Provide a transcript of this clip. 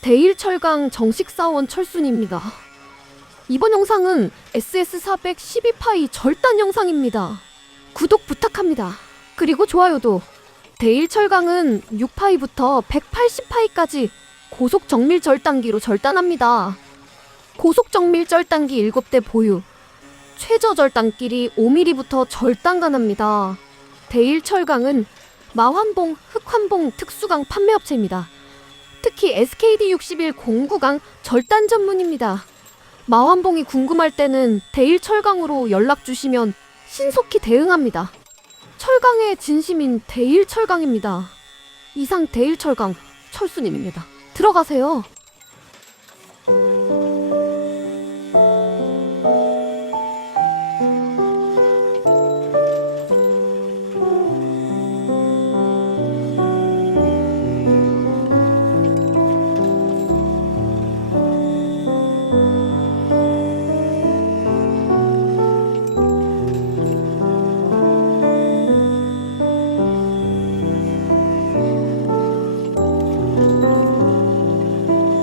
대일철강 정식사원 철순입니다. 이번 영상은 SS400 12파이 절단 영상입니다. 구독 부탁합니다. 그리고 좋아요도. 대일철강은 6파이부터 180파이까지 고속정밀 절단기로 절단합니다. 고속정밀 절단기 7대 보유, 최저 절단길이 5mm부터 절단 가능합니다. 대일철강은 마환봉, 흑환봉 특수강 판매업체입니다. 특히 SKD61 공구강 절단 전문입니다. 마환봉이 궁금할 때는 대일철강으로 연락주시면 신속히 대응합니다. 철강의 진심인 대일철강입니다. 이상 대일철강 철순입니다. 들어가세요.